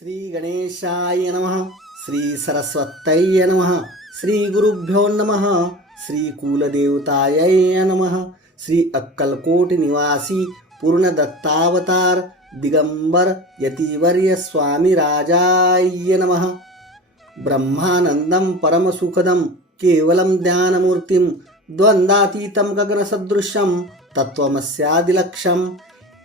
श्री गणेशाय नमः श्री सरस्वत्यै नमः श्री गुरुभ्यो नमः श्री कुलदेवतायै नमः श्री अक्कलकोट निवासी पूर्णदत्तावतार दिगंबर यतिवर्य स्वामी राजाय नमः। ब्रह्मानन्दं परमसुखदं केवलं ज्ञानमूर्तिं द्वन्द्वातीतं गगनसदृशं तत्त्वमस्यादिलक्ष्यम्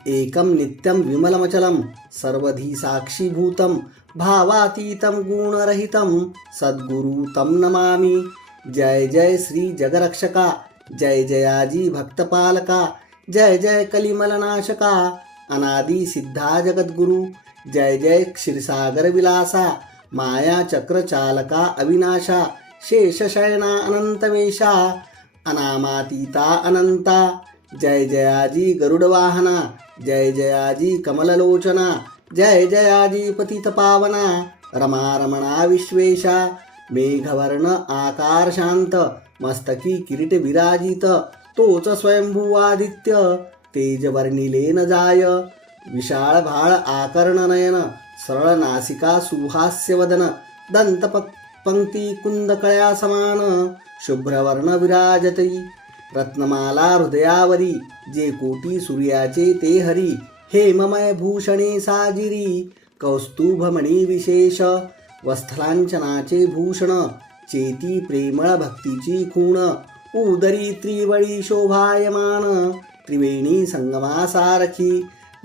एकं नित्यं विमलमचलं सर्वधी साक्षीभूतम भावातीतं गुणरहितं। सद्गुरु तम नमामि। जय जय श्री जगरक्षका जय जयाजी भक्तपालका जय जय कलिमलनाशका अनादि सिद्धा जगद्गुरु जय जय क्षीरसागर विलासा माया चक्रचालका अविनाशा शेषशयना अनंतवेशा अनामातीता अनंता। जय जयाजी गरुडवाहना जय जयाजी कमललोचना जय जयाजी पतितपावना रमा रमणा विश्वेशा मेघवर्ण आकार शांत मस्तकी किरीट विराजित तोच स्वयंभुवादित्य तेजवर्णिलेन जाय विशाळ भाळ आकर्ण नयन सरळ नासिका सुहास्य वदन दंत पंक्ती कुंदकळ्या समान शुभ्रवर्ण विराजती रत्नमाला हृदयावरी जे कोटी सूर्याचे ते हरी हेममय भूषणे साजिरी कौस्तुभमणी विशेष वस्थलांचनाचे भूषण चेती प्रेमळ भक्तीची खूण उदरी त्रिवळी शोभायमान त्रिवेणी संगमासारखी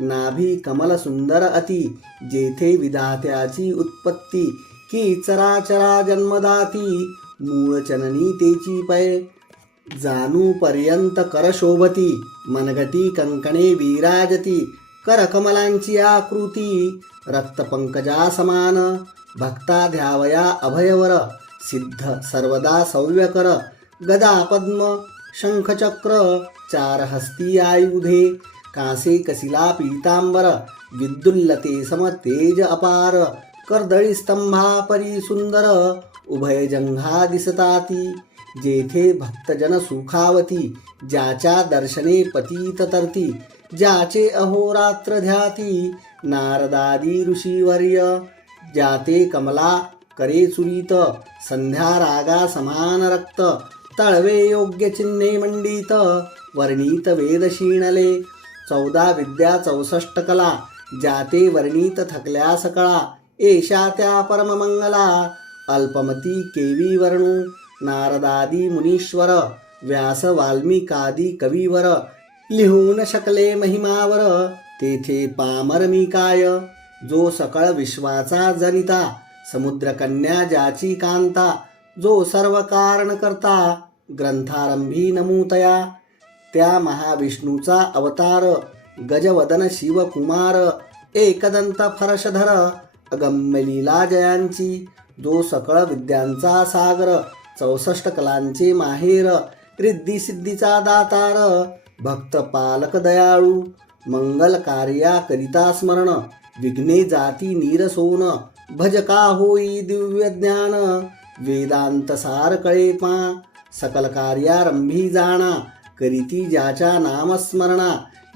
नाभी कमल सुंदर अति जेथे विधात्याची उत्पत्ती की चराचरा जन्मदाती मूळ चननी तेची पै जाणू पर्यंत कर शोभती मनगटी कंकणे विराजती करकमलांची आकृती रक्तपंकजा समान भक्ता ध्यावया अभयवर सिद्ध सर्वदा सव्यकर गदा पद्म शंखचक्र चार हस्ती आयुधे कासे कसिला पीतांबर विद्युल्लते सम तेज अपार कर्दळी स्तंभा परी सुंदर उभय जंघा दिसताती जेथे भक्तजन सुखावती ज्याच्या दर्शने पतीत तरती ज्याचे अहोरात्र ध्याती नारदादी ऋषीवर्य ज्याते कमला करे सुरीत संध्या रागा समान रक्त तळवे योग्य चिन्हे मंडित वर्णित वेदशीणले चौदा विद्या चौसष्ट कला ज्याते वर्णित थकल्या सकळा एषा त्या परममंगला अल्पमती केवी वर्णू नारदादी मुनीश्वर व्यास वाल्मिकादी कवीवर लिहून शकले महिमावर तेथे पामर मी काय? जो सकळ विश्वाचा जनिता समुद्रकन्या ज्याची कांता जो सर्व कारण करता ग्रंथारंभी नमूतया. त्या महाविष्णूचा अवतार गजवदन शिवकुमार एकदंत फरशधर अगम्य लीला जयांची जो सकळ विद्यांचा सागर चौसष्ट कलांचे माहेर रिद्धी सिद्धीचा दातार भक्त पालक दयाळू मंगल कार्या करिता स्मरण विघ्ने जाती नीरसोन भजका होई दिव्य ज्ञान वेदांत सार कळे पा सकल कार्यारंभी जाणा करीती ज्याच्या नामस्मरणा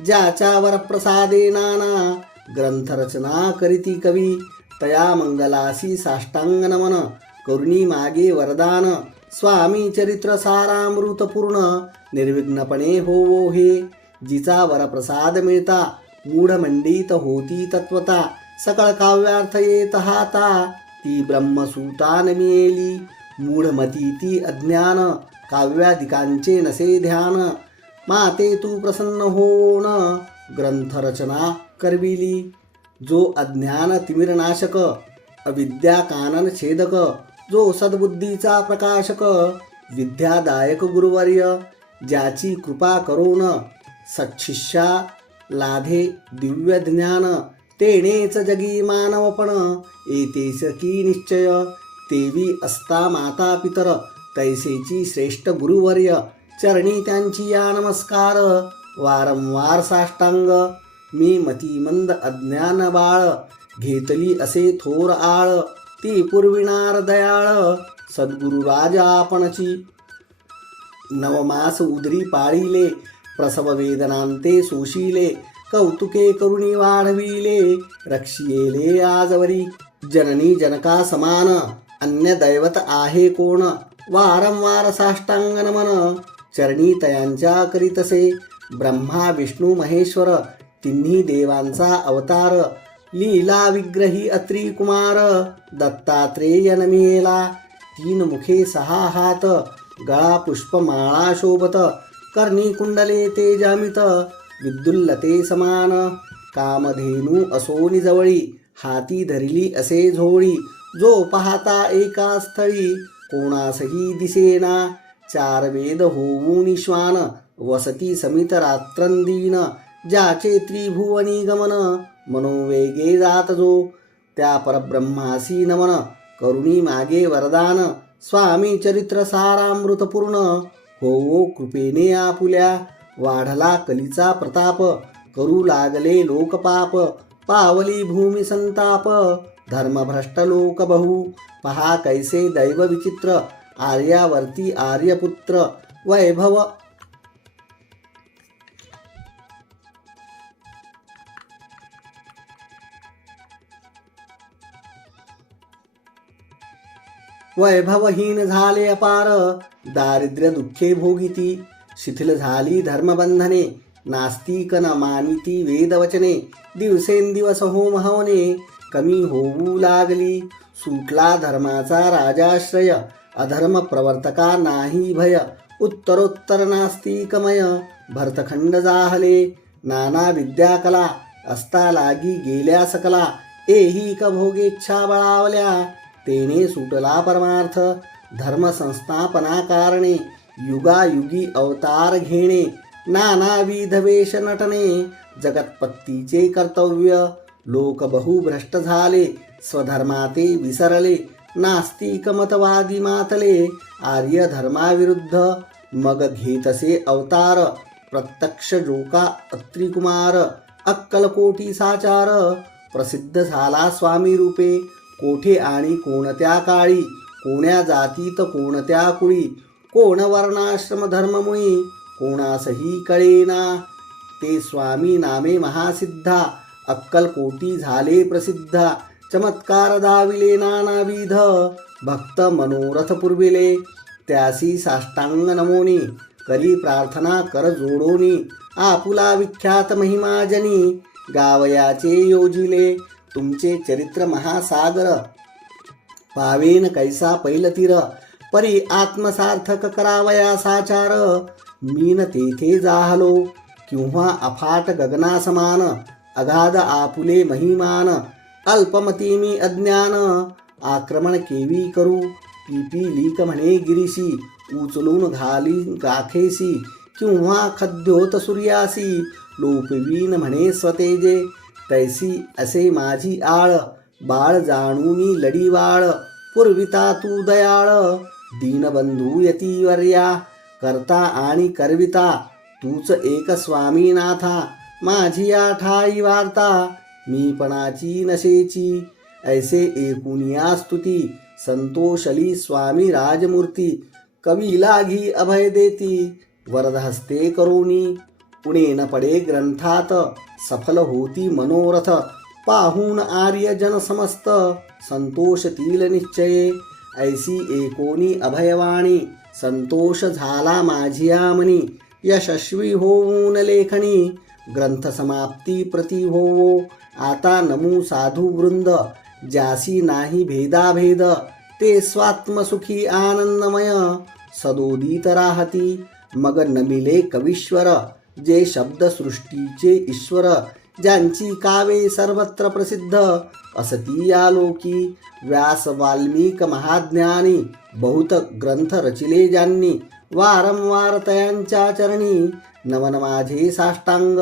ज्याच्यावर प्रसादे नाना ग्रंथरचना करीती कवी तया मंगलासी साष्टांग नमन करुणी मागे वरदान. स्वामी चरित्र सारामृतपूर्ण. निर्विघ्नपणे होवो हे. जिचा वरप्रसाद मिळता मूढ मंडित होती तत्वता. सकळ काव्यार्थ येत हाता. ती ब्रह्मसूतान मिळेली मूढमती ती अज्ञान. काव्यादिकांचे नसे ध्यान. माते तू प्रसन्न होण ग्रंथरचना करविली. जो अज्ञान तिमिरनाशक अविद्या कानन छेदक. जो सद्बुद्धीचा प्रकाशक विद्यादायक गुरुवर्य ज्याची कृपा करून सच्छिष्या लाधे दिव्य ज्ञान तेनेच जगी मानवपण येतेच की निश्चय तेवी असता माता पितर तैसेची श्रेष्ठ गुरुवर्य चरणी त्यांची या नमस्कार वारंवार साष्टांग मी मतिमंद अज्ञान बाळ घेतली असे थोर आळ ती पुरविणार दयाळ सद्गुरु राजा आपणची. नवमास उदरी पाळीले प्रसव वेदनांते सोशिले कौतुके करुणी वाढविले रक्षियेले आजवरी. जननी जनका समान अन्य दैवत आहे कोण? वारंवार साष्टांग नमन चरणी तयांच्या करीतसे ब्रह्मा विष्णू महेश्वर तिन्ही देवांचा अवतार लीला विग्रही अत्री कुमार दत्तात्रेय नमियेला तीन मुखे सहा हात गळा पुष्पमाळा शोभत कर्णी कुंडले तेजामित विद्युल्लते समान कामधेनू असोनी जवळी हाती धरिली असे झोळी जो पाहता एका स्थळी कोणासही दिसेना चार वेद होऊन श्वान वसती समित रात्रंदीन ज्याचे त्रिभुवनी गमन मनोवेगे जात जो त्या परब्रह्मासी नमन करुणी मागे वरदान स्वामी चरित्र सारामृतपूर्ण हो, हो कृपेने आपुल्या वाढला कलीचा प्रताप करू लागले लोकपाप पावली भूमी संताप। धर्मभ्रष्ट लोक बहु पहा कैसे दैव विचित्र आर्यावर्ती आर्यपुत्र वैभव वैभवहीन झाले अपार दारिद्र्य दुःखे भोगिती शिथिल झाली धर्मबंधने नास्तिक न मानिती वेदवचने दिवसेंदिवस होम हवने कमी होऊ लागली सुटला धर्माचा राजाश्रय अधर्म प्रवर्तका नाही भय उत्तरोत्तर नास्तिकमय भरतखंड जाहले नाना विद्या कला असता लागी गेल्या सकला एही कभोगेच्छा बळावल्या तेने सुटला परमार्थ धर्म संस्थापना कारणे युगायुगी अवतार घेणे नानाविध वेश नटने जगतपत्तीचे कर्तव्य लोक बहुभ्रष्ट झाले स्वधर्माते विसरले नास्तिक मतवादी मातले आर्य धर्माविरुद्ध मग घेतसे अवतार प्रत्यक्ष जोका अत्रिकुमार अक्कलकोटी साचार प्रसिद्ध झाला स्वामी रूपे कोठे आणि कोणत्या काळी कोण्या जातीत कोणत्या कुळी कोण वर्णाश्रम धर्ममुळी कोणासही कळेना. ते स्वामी नामे महासिद्धा अक्कलकोटी झाले प्रसिद्ध चमत्कार दाविले नानाविध. भक्त मनोरथ पुरविले त्यासी साष्टांग नमोनी. करी प्रार्थना कर जोडोनी. आपुला विख्यात महिमाजनी गावयाचे योजिले. तुमचे चरित्र महासागर. पावेन कैसा पैलतीर परी आत्मसार्थक करावया साचार. मीन तेथे जाहलो किंवा अफाट गगनासमान अगाध आपुले महिमान. अल्पमती मी अज्ञान आक्रमण केवी करू? पीपी लीक म्हणे गिरीशी उचलून घाली गाखेसी किंवा खद्योत सूर्यासी लोपवीन म्हणे स्वतेजे. तैसी असे माझी आळ बाळ जाणूनी लढी बाळ पुरविता तू दयाळ. दीनबंधू यतीवर्या करता आणि करविता तूच एक स्वामीनाथा माझी आठाई ठाई वार्ता मीपणाची नशेची. ऐसे एकुनिया स्तुती संतोषली स्वामी राजमूर्ती कवीला घी अभय देती वरदहस्ते करोनी पुणे न पडे ग्रंथात सफल होती मनोरथ पाहून आर्य जन समस्त संतोषतील निश्चये ऐसी एकोणी अभयवाणी संतोष झाला माझियामनी यशस्वी होऊन लेखनी ग्रंथ समाप्ती प्रती होवो आता नमू साधू वृंद जासी नाही भेदाभेद ते स्वात्मसुखी आनंदमय सदोदित राहती मग नमिले कवीश्वर जे शब्दसृष्टीचे ईश्वर ज्यांची कावे सर्वत्र प्रसिद्ध असती या लोकी व्यास वाल्मिक महाज्ञानी बहुत ग्रंथ रचिले ज्यांनी वारंवार तयांच्या चरणी नमन माझे साष्टांग.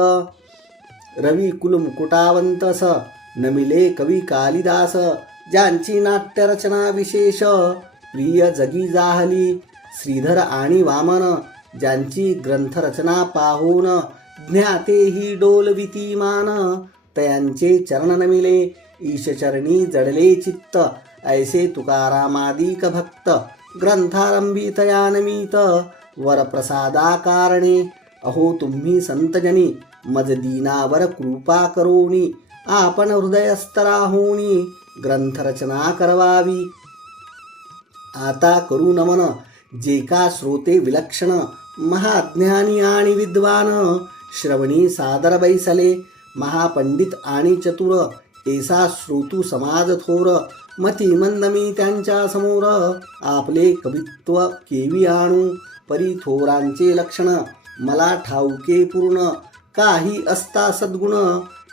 रवी कुल मुकुटावंतस नमिले कवी कालिदास ज्यांची नाट्यरचना विशेष प्रिय जगी जाहली श्रीधर आणि वामन ज्यांची ग्रंथरचना पाहून ज्ञातेही डोलविती मान तयांचे चरण नमिले ईशचरणी जडले चित्त ऐसे तुकारामादिक भक्त ग्रंथारंभी तया वरप्रसादा कारणे अहो तुम्ही संतजनी मज दीनावर कृपा करोनी आपण हृदयस्तराहोनी ग्रंथरचना करवावी. आता करू नमन जे का श्रोते विलक्षण महाज्ञानी आणि विद्वान श्रवणी सादर बैसले महापंडित आणि चतुर ऐसा श्रोतू समाज थोर मती मंदमी त्यांच्यासमोर आपले कवित्व केवी आणू परी थोरांचे लक्षण मला ठाऊके पूर्ण काही असता सद्गुण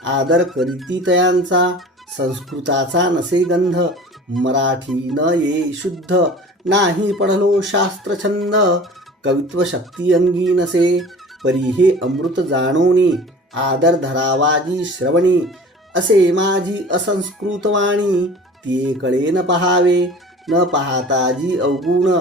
आदर करीती तयांचा संस्कृताचा नसे गंध मराठी न ये शुद्ध नाही पडलो शास्त्रछंद. कवित्व शक्ती अंगी नसे परी हे अमृत जाणोनी आदर धरावाजी श्रवणी. असे माझी असंस्कृत वाणी कळे न पहावे न पाहताजी अवगुण.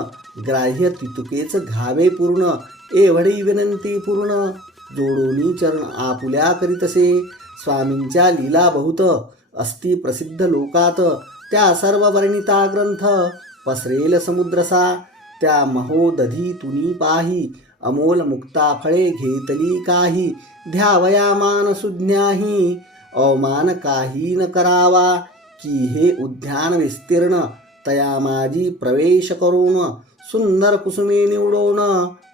ग्राह्य तितुकेच घावे पूर्ण एवढी विनंती पूर्ण. जोडोनी चरण आपुल्या करीतसे स्वामींच्या लीला बहुत अस्ति प्रसिद्ध लोकात. त्या सर्व वर्णिता ग्रंथ पसरेल समुद्रसा त्या महोदधी तुनी पाही अमोल मुक्ता फळे घेतली काही. ध्यावया मान सुज्ञाही अवमान काही न करावा. की हे उद्यान विस्तीर्ण तया माझी प्रवेश करून. सुंदर कुसुमे निवडून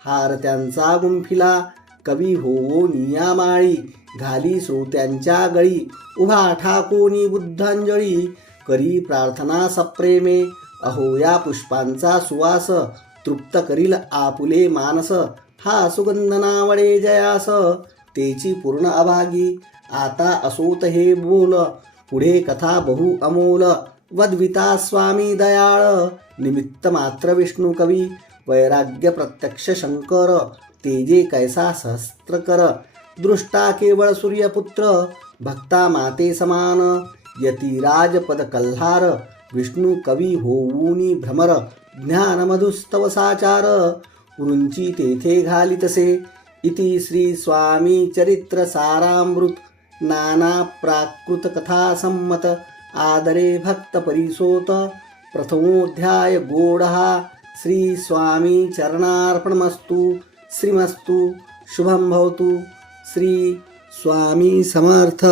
हार त्यांचा गुंफिला. कवी होवो नियामाळी घाली श्रोत्यांच्या गळी. उभा ठाकोनी बुद्धांजळी. करी प्रार्थना सप्रेमे. अहो या पुष्पांचा सुवास. तृप्त करील आपुले मानस. हा सुगंध नावडे जयास. तेची पूर्ण अभागी. आता असोत हे बोल पुढे कथा बहु अमोल. वद्विता स्वामी दयाळ. निमित्त मात्र विष्णू कवी. वैराग्य प्रत्यक्ष शंकर. तेजे कैसा सहस्त्र कर दृष्टा केवळ सूर्यपुत्र. भक्ता माते समान. यतिराज पद कल्हार विष्णू कवी होऊनी भ्रमर ज्ञान मधुस्तव साचार उरुंची तेथे घालितसे इति श्री स्वामी चरित्र सारामृत नाना प्राकृत कथा संमत आदरे भक्त परिसोत प्रथमोध्याय गोडहा श्री स्वामी चरणार्पणमस्तु श्रीमस्तु शुभं भवतु श्री स्वामी समर्थ।